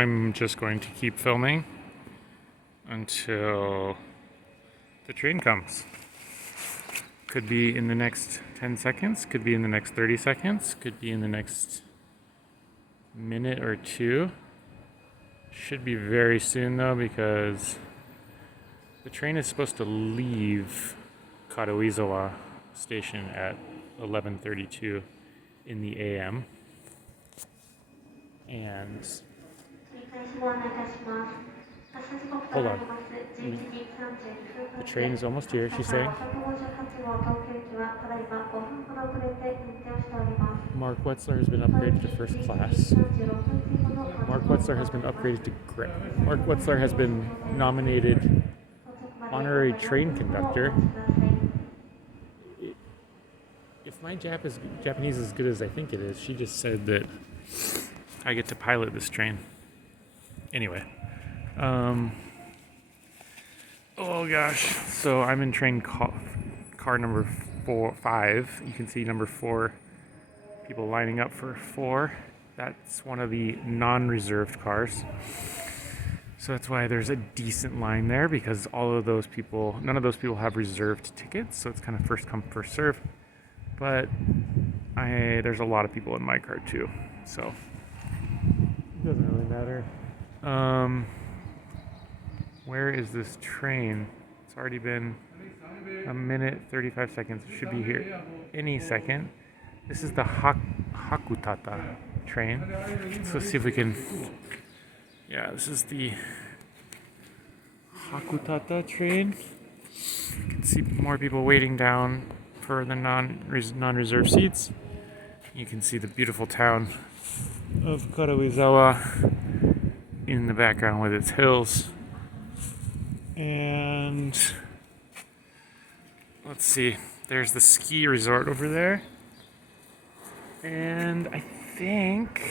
I'm just going to keep filming until the train comes. Could be in the next 10 seconds, could be in the next 30 seconds, could be in the next minute or two. Should be very soon though, because the train is supposed to leave Karuizawa station at 11:32 in the AM. And hold on. The train is almost here, she's saying. Mark Wetzler has been upgraded to first class. Mark Wetzler has been upgraded to Mark Wetzler has been nominated honorary train conductor. If my Japanese is as good as I think it is, she just said that I get to pilot this train. Anyway. Oh gosh. So I'm in train car number 5. You can see number 4. People lining up for 4. That's one of the non-reserved cars. So that's why there's a decent line there, because none of those people have reserved tickets. So it's kind of first come, first serve. But there's a lot of people in my car too. So it doesn't really matter. Where is this train? It's already been a minute, 35 seconds. It should be here any second. This is the Hakutata train. So let's see if we can... Yeah, this is the Hakutata train. You can see more people waiting down for the non-reserved seats. You can see the beautiful town of Karuizawa in the background with its hills. And let's see, there's the ski resort over there. And I think,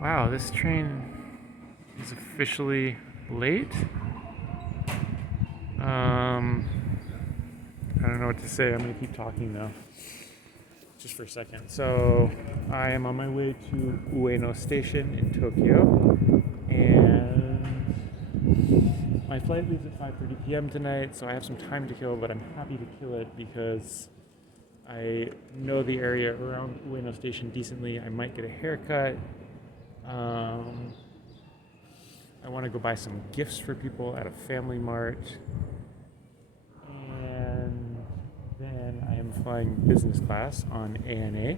wow, this train is officially late. I don't know what to say. I'm going to keep talking now, just for a second. So I am on my way to Ueno Station in Tokyo, and my flight leaves at 5:30 p.m. tonight, so I have some time to kill, but I'm happy to kill it because I know the area around Ueno Station decently. I might get a haircut. I want to go buy some gifts for people at a Family Mart. And then I am flying business class on ANA,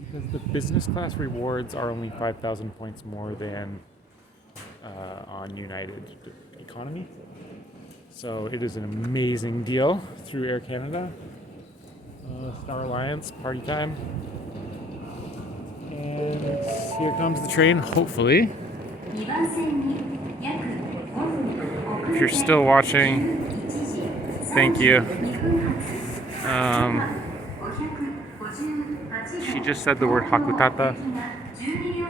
because the business class rewards are only 5,000 points more than on United Economy. So it is an amazing deal through Air Canada. Star Alliance, party time. And here comes the train, hopefully. If you're still watching, thank you. She just said the word Hakutata,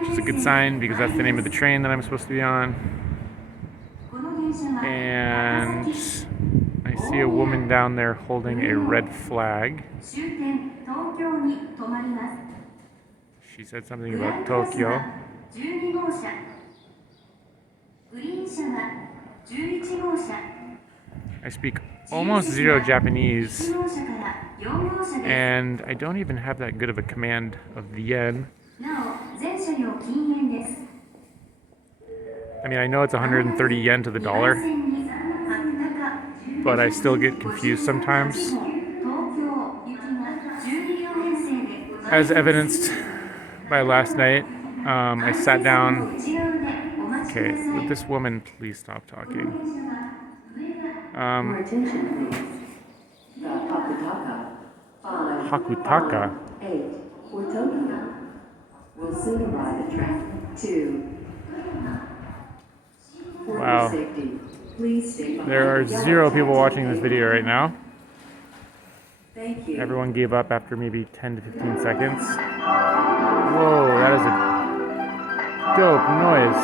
which is a good sign because that's the name of the train that I'm supposed to be on. And I see a woman down there holding a red flag. She said something about Tokyo. I speak almost zero Japanese, and I don't even have that good of a command of the yen. I mean, I know it's 130 yen to the dollar, but I still get confused sometimes. As evidenced by last night, I sat down. Okay, would this woman please stop talking? Your attention, please. The Hakutaka 5 8 for Tokyo will soon arrive at track 2. For Wow. your safety, please stay behind. There are 0 people watching this video right now. Thank you. Everyone gave up after maybe 10 to 15 seconds. Whoa, that is a dope noise.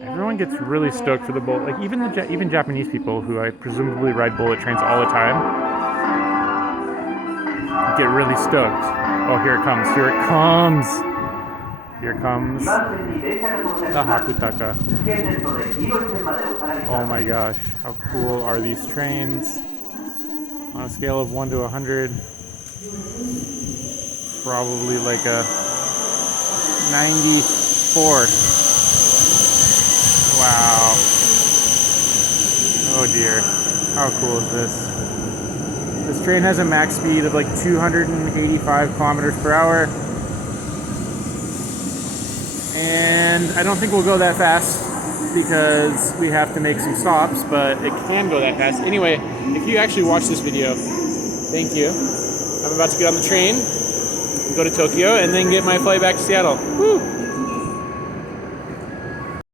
Everyone gets really stoked for the bullet. Like even even Japanese people who I presumably ride bullet trains all the time get really stoked. Oh, here it comes! Here it comes! Here comes the Hakutaka. Oh my gosh, how cool are these trains? On a scale of 1 to 100, probably like a 94. Wow. Oh dear. How cool is this? This train has a max speed of like 285 kilometers per hour. And I don't think we'll go that fast because we have to make some stops, but it can go that fast. Anyway, if you actually watch this video, thank you. I'm about to get on the train, go to Tokyo, and then get my flight back to Seattle. Woo!